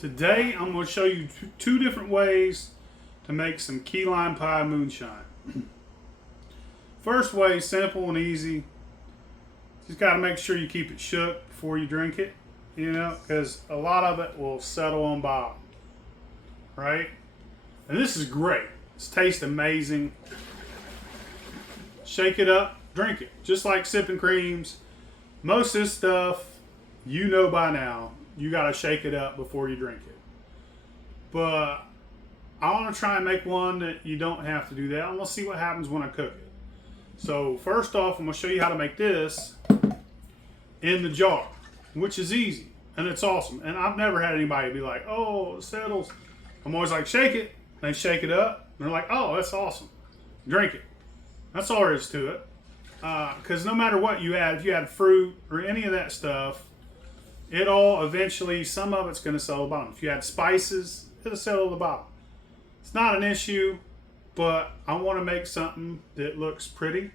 Today I'm going to show you two different ways to make some key lime pie moonshine. First way, simple and easy. Just got to make sure you keep it shook before you drink it, you know, because a lot of it will settle on bottom, right? And this is great. It tastes amazing. Shake it up, drink it. Just like sipping creams. Most of this stuff, you know by now, you got to shake it up before you drink it. But I want to try and make one that you don't have to do that. I'm going to see what happens when I cook it. So first off, I'm going to show you how to make this in the jar, which is easy and it's awesome. And I've never had anybody be like, oh, it settles. I'm always like, shake it. They shake it up. And they're like, oh, that's awesome. Drink it. That's all there is to it. Because no matter what you add, if you add fruit or any of that stuff, it all eventually, some of it's going to settle at the bottom. If you add spices, it'll settle at the bottom. It's not an issue, but I want to make something that looks pretty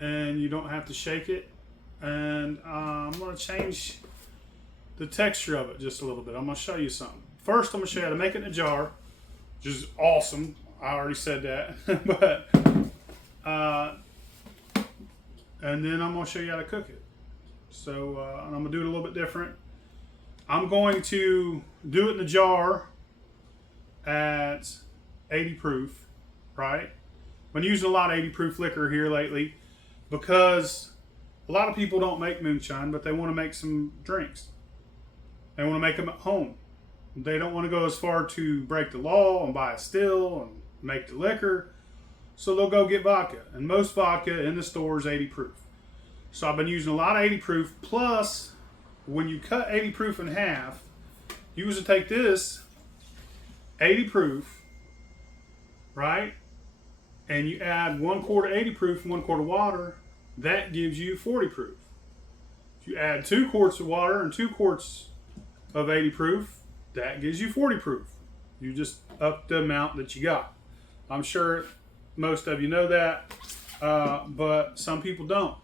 and you don't have to shake it. And I'm going to change the texture of it just a little bit. I'm going to show you something. First, I'm going to show you how to make it in a jar, which is awesome. I already said that. But and then I'm going to show you how to cook it. So and I'm going to do it a little bit different. I'm going to do it in the jar at 80 proof, right? I've been using a lot of 80 proof liquor here lately because a lot of people don't make moonshine, but they want to make some drinks. They want to make them at home. They don't want to go as far to break the law and buy a still and make the liquor. So they'll go get vodka. And most vodka in the store is 80 proof. So I've been using a lot of 80 proof. Plus, when you cut 80 proof in half, you usually take this 80 proof, right? And you add 1 quart of 80 proof and 1 quart of water. That gives you 40 proof. If you add 2 quarts of water and 2 quarts of 80 proof, that gives you 40 proof. You just up the amount that you got. I'm sure most of you know that, but some people don't.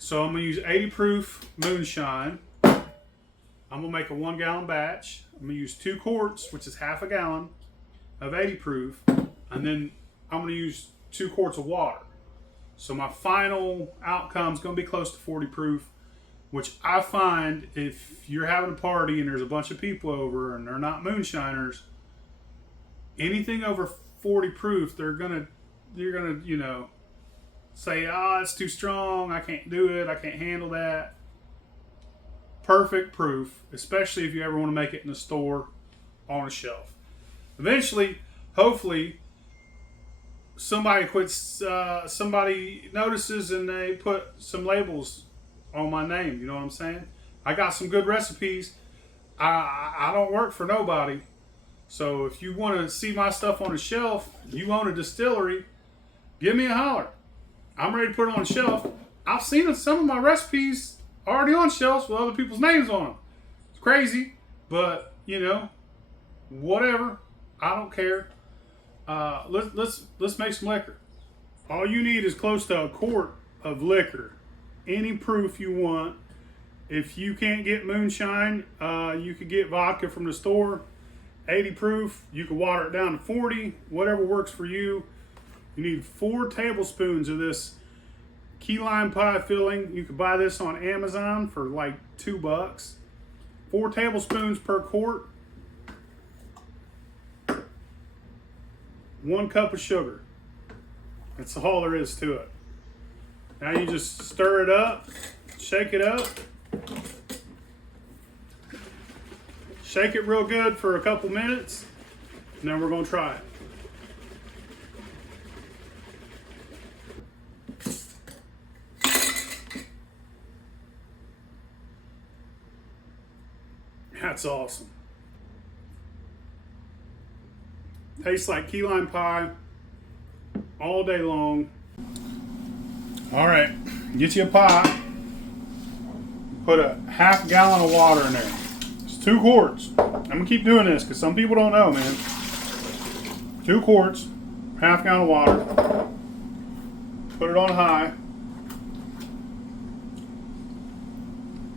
So I'm going to use 80 proof moonshine. I'm going to make a 1 gallon batch. I'm going to use 2 quarts, which is half a gallon of 80 proof. And then I'm going to use 2 quarts of water. So my final outcome is going to be close to 40 proof, which I find if you're having a party and there's a bunch of people over and they're not moonshiners, anything over 40 proof, you're gonna, you know, say, oh, it's too strong, I can't do it, I can't handle that. Perfect proof, especially if you ever want to make it in the store on a shelf. Eventually, hopefully, somebody notices and they put some labels on my name, you know what I'm saying? I got some good recipes. I don't work for nobody. So if you want to see my stuff on a shelf, you own a distillery, give me a holler. I'm ready to put it on a shelf. I've seen some of my recipes already on shelves with other people's names on them. It's crazy, but you know, whatever. I don't care. Let's make some liquor. All you need is close to a quart of liquor. Any proof you want. If you can't get moonshine, you could get vodka from the store. 80 proof, you can water it down to 40, whatever works for you. You need 4 tablespoons of this key lime pie filling. You can buy this on Amazon for like $2. 4 tablespoons per quart. 1 cup of sugar. That's all there is to it. Now you just stir it up, shake it up. Shake it real good for a couple minutes, and then we're going to try it. That's awesome. Tastes like key lime pie all day long. All right, get you a pie. Put a half gallon of water in there. 2 quarts. I'm going to keep doing this because some people don't know, man. 2 quarts, half gallon of water. Put it on high.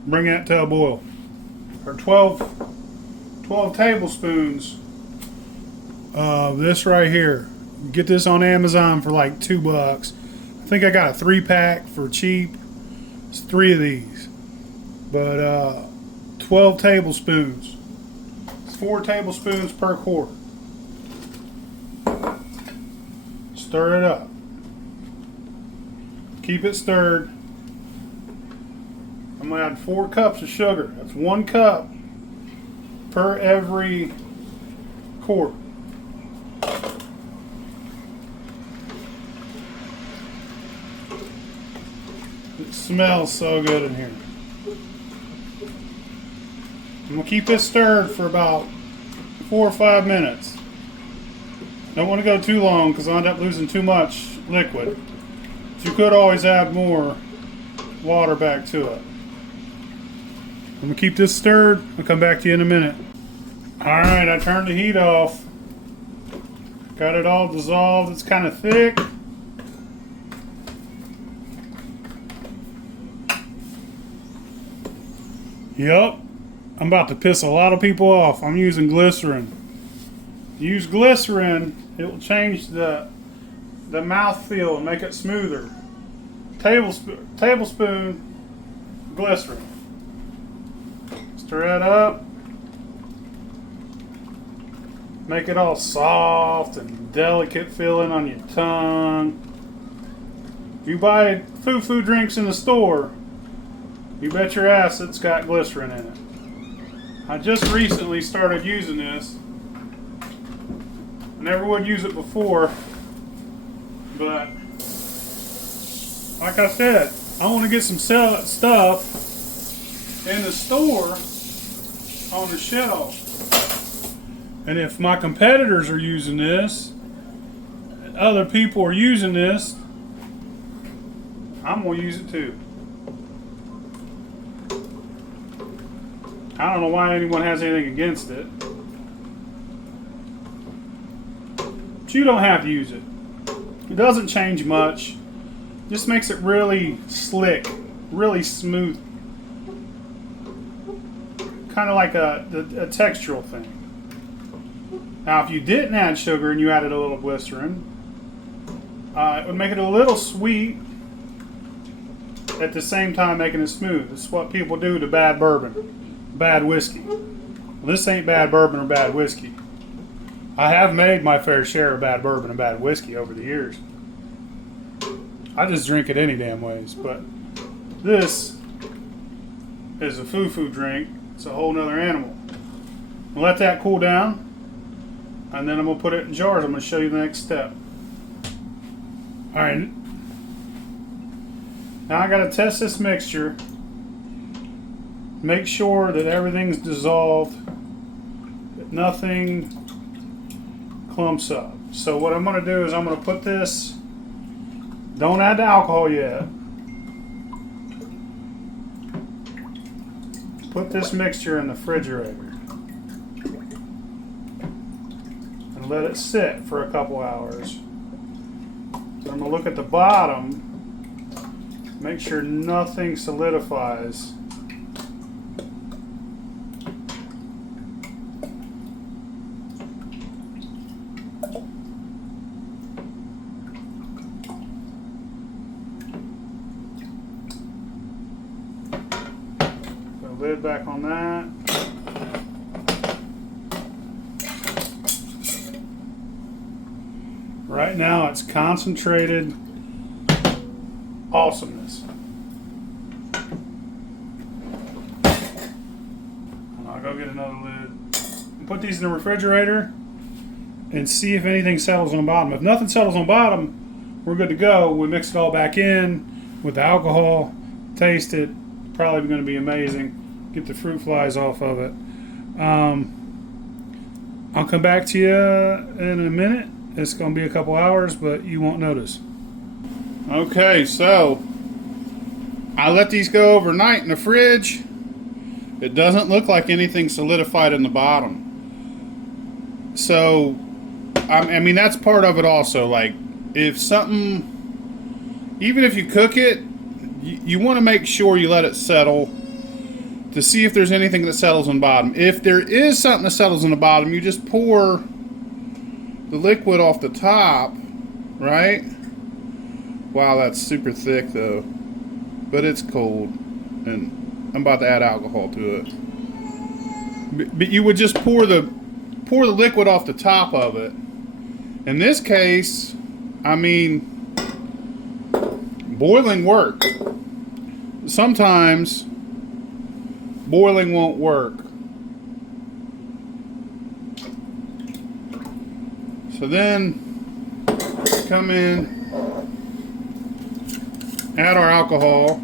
Bring that to a boil. For 12 12 tablespoons of this right here. Get this on Amazon for like $2. I think I got a 3-pack for cheap. It's 3 of these. But 12 tablespoons. It's 4 tablespoons per quart. Stir it up. Keep it stirred. I'm going to add 4 cups of sugar. That's 1 cup per every quart. It smells so good in here. I'm going to keep this stirred for about 4 or 5 minutes. Don't want to go too long because I'll end up losing too much liquid. But you could always add more water back to it. I'm going to keep this stirred. I'll come back to you in a minute. Alright, I turned the heat off. Got it all dissolved. It's kind of thick. Yep. I'm about to piss a lot of people off. I'm using glycerin. Use glycerin, it will change the mouthfeel and make it smoother. Tablespoon glycerin. Stir it up. Make it all soft and delicate feeling on your tongue. If you buy foo-foo drinks in the store, you bet your ass it's got glycerin in it. I just recently started using this. I never would use it before, but like I said, I want to get some stuff in the store on the shelf. And if my competitors are using this, other people are using this, I'm going to use it too. I don't know why anyone has anything against it. But you don't have to use it. It doesn't change much. Just makes it really slick, really smooth. Kind of like a textural thing. Now, if you didn't add sugar and you added a little glycerin, it would make it a little sweet at the same time making it smooth. It's what people do to bad bourbon. Bad whiskey. Well, this ain't bad bourbon or bad whiskey. I have made my fair share of bad bourbon and bad whiskey over the years. I just drink it any damn ways, but this is a foo-foo drink. It's a whole nother animal. I'll let that cool down, and then I'm going to put it in jars. I'm going to show you the next step. Alright. Now I got to test this mixture. Make sure that everything's dissolved, that nothing clumps up. So what I'm going to do is I'm going to put this, don't add the alcohol yet. Put this mixture in the refrigerator and let it sit for a couple hours. So I'm going to look at the bottom, make sure nothing solidifies. Lid back on that. Right now it's concentrated awesomeness. And I'll go get another lid. Put these in the refrigerator and see if anything settles on bottom. If nothing settles on bottom, we're good to go. We mix it all back in with the alcohol, taste it. Probably going to be amazing. Get the fruit flies off of it. I'll come back to you in a minute. It's going to be a couple hours, but you won't notice. Okay, so I let these go overnight in the fridge. It doesn't look like anything solidified in the bottom. So, I mean, that's part of it also. Like, if something, even if you cook it, you want to make sure you let it settle to see if there's anything that settles on the bottom. If there is something that settles on the bottom, you just pour the liquid off the top, right? Wow, that's super thick though, but it's cold, and I'm about to add alcohol to it. But you would just pour the liquid off the top of it. In this case, I mean, boiling works. Sometimes boiling won't work. So then come in, add our alcohol,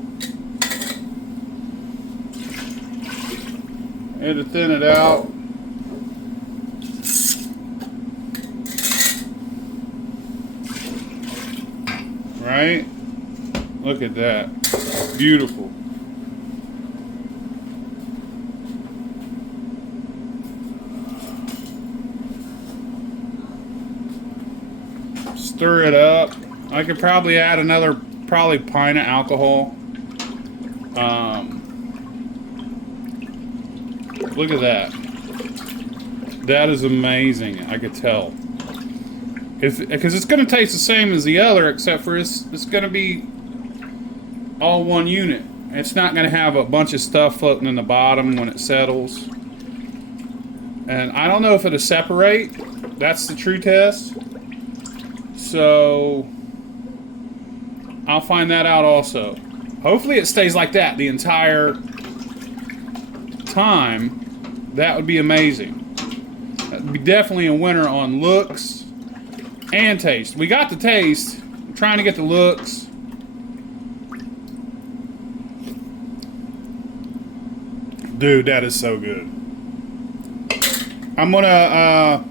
and to thin it out. Right? Look at that. Beautiful. Stir it up. I could probably add another pint of alcohol. Look at that. That is amazing. I could tell. Because it's going to taste the same as the other, except for it's going to be all one unit. It's not going to have a bunch of stuff floating in the bottom when it settles. And I don't know if it'll separate. That's the true test. So I'll find that out also. Hopefully it stays like that the entire time. That would be amazing. That would be definitely a winner on looks and taste. We got the taste. I'm trying to get the looks. Dude, that is so good. I'm gonna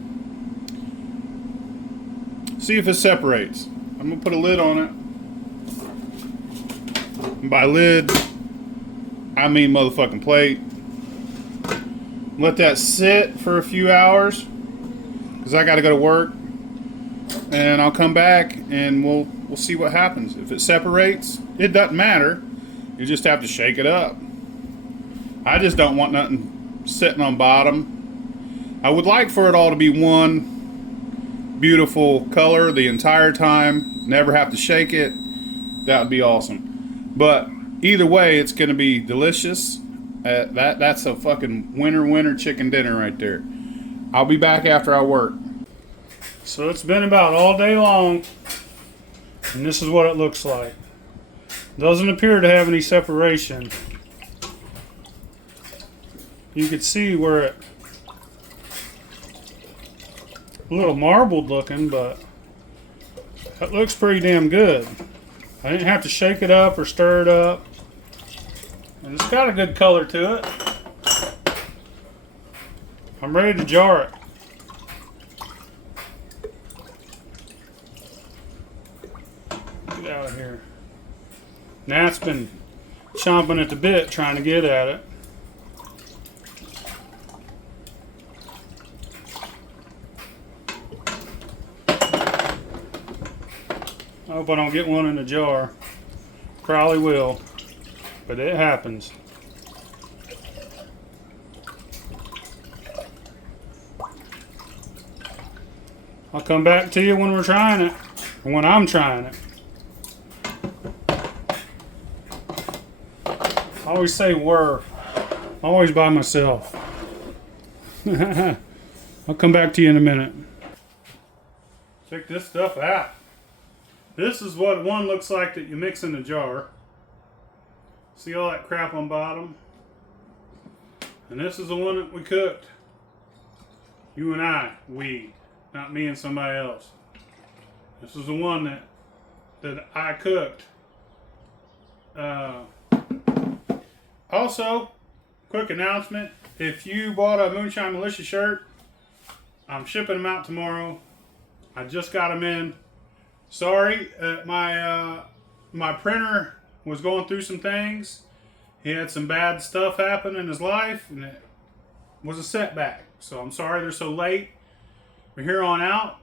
see if it separates. I'm gonna put a lid on it. And by lid, I mean motherfucking plate. Let that sit for a few hours, because I gotta go to work. And I'll come back and we'll see what happens. If it separates, it doesn't matter. You just have to shake it up. I just don't want nothing sitting on bottom. I would like for it all to be one beautiful color the entire time. Never have to shake it. That would be awesome. But either way, it's going to be delicious. That's a fucking winner chicken dinner right there. I'll be back after I work. So it's been about all day long, and this is what it looks like. Doesn't appear to have any separation. You could see where it a little marbled looking, but that looks pretty damn good. I didn't have to shake it up or stir it up. And it's got a good color to it. I'm ready to jar it. Get out of here. Nat's been chomping at the bit trying to get at it. I hope I don't get one in the jar. Probably will, but it happens. I'll come back to you when we're trying it, or when I'm trying it. I always say we're. I'm always by myself. I'll come back to you in a minute. Check this stuff out. This is what one looks like that you mix in a jar. See all that crap on bottom? And this is the one that we cooked. You and I, we, not me and somebody else. This is the one that I cooked. Also, quick announcement. If you bought a Moonshine Militia shirt, I'm shipping them out tomorrow. I just got them in. Sorry, my printer was going through some things. He had some bad stuff happen in his life, and it was a setback. So I'm sorry they're so late. From here on out,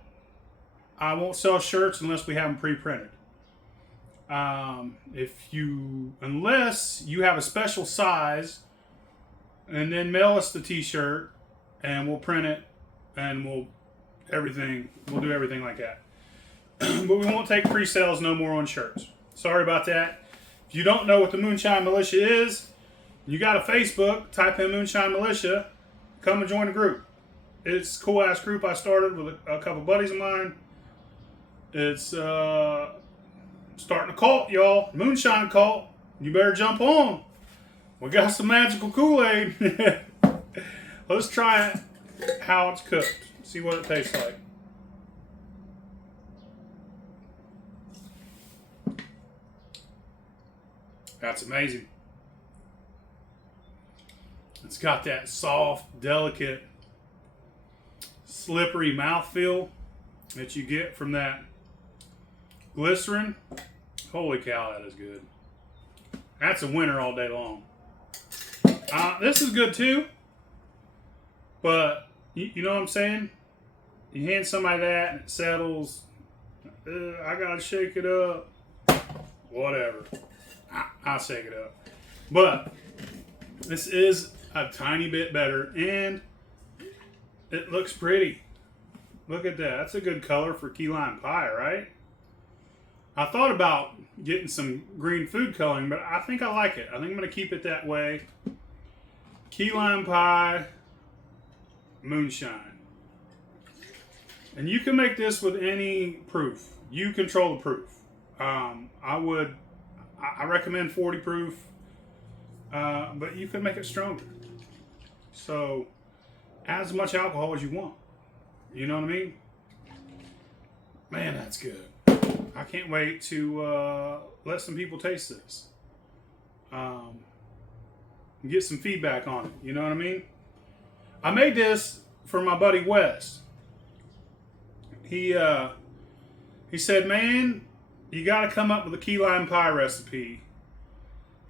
I won't sell shirts unless we have them pre-printed. Unless you have a special size and then mail us the t-shirt, and we'll print it, and we'll do everything like that. But we won't take pre-sales no more on shirts. Sorry about that. If you don't know what the Moonshine Militia is, you got a Facebook, type in Moonshine Militia, come and join the group. It's a cool ass group I started with a couple buddies of mine. It's starting a cult, y'all. Moonshine cult. You better jump on. We got some magical Kool-Aid. Let's try it, how it's cooked. See what it tastes like. That's amazing. It's got that soft, delicate, slippery mouthfeel that you get from that glycerin. Holy cow, that is good. That's a winner all day long. This is good too, but you know what I'm saying? You hand somebody that and it settles. I gotta shake it up. Whatever. I'll shake it up. But this is a tiny bit better, and it looks pretty. Look at that. That's a good color for key lime pie, right? I thought about getting some green food coloring, but I think I like it. I think I'm going to keep it that way. Key lime pie, moonshine. And you can make this with any proof. You control the proof. I recommend 40 proof, but you can make it stronger. So, add as much alcohol as you want. You know what I mean? Man, that's good. I can't wait to let some people taste this. Get some feedback on it. You know what I mean? I made this for my buddy Wes. He said, man, you got to come up with a key lime pie recipe.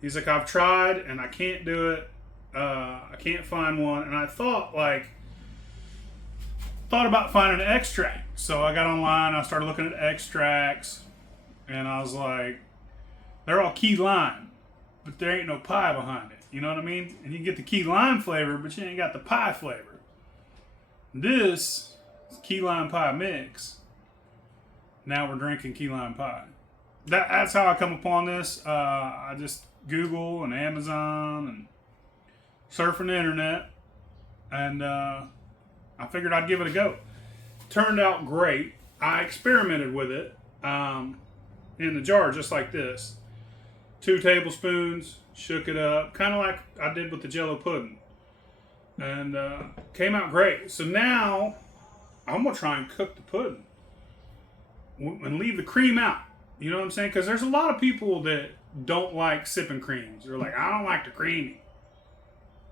He's like, I've tried and I can't do it. I can't find one. And I thought about finding an extract. So I got online, I started looking at extracts, and I was like, they're all key lime, but there ain't no pie behind it. You know what I mean? And you get the key lime flavor, but you ain't got the pie flavor. This is key lime pie mix. Now we're drinking key lime pie. That's how I come upon this. I just Google and Amazon and surfing the internet, and I figured I'd give it a go. Turned out great. I experimented with it in the jar just like this. 2 tablespoons, shook it up, kind of like I did with the Jello pudding, and came out great. So now I'm gonna try and cook the pudding and leave the cream out. You know what I'm saying? Because there's a lot of people that don't like sipping creams. They're like, I don't like the creamy.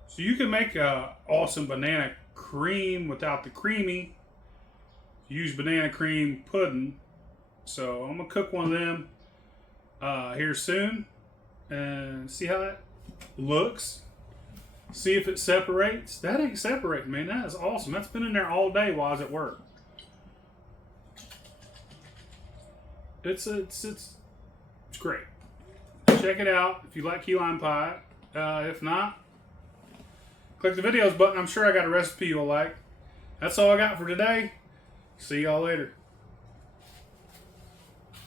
So you can make a awesome banana cream without the creamy. Use banana cream pudding. So I'm gonna cook one of them here soon and see how that looks. See if it separates. That ain't separating, man. That is awesome. That's been in there all day while I was at work. It's great. Check it out if you like key lime pie. If not, click the videos button. I'm sure I got a recipe you'll like. That's all I got for today. See y'all later.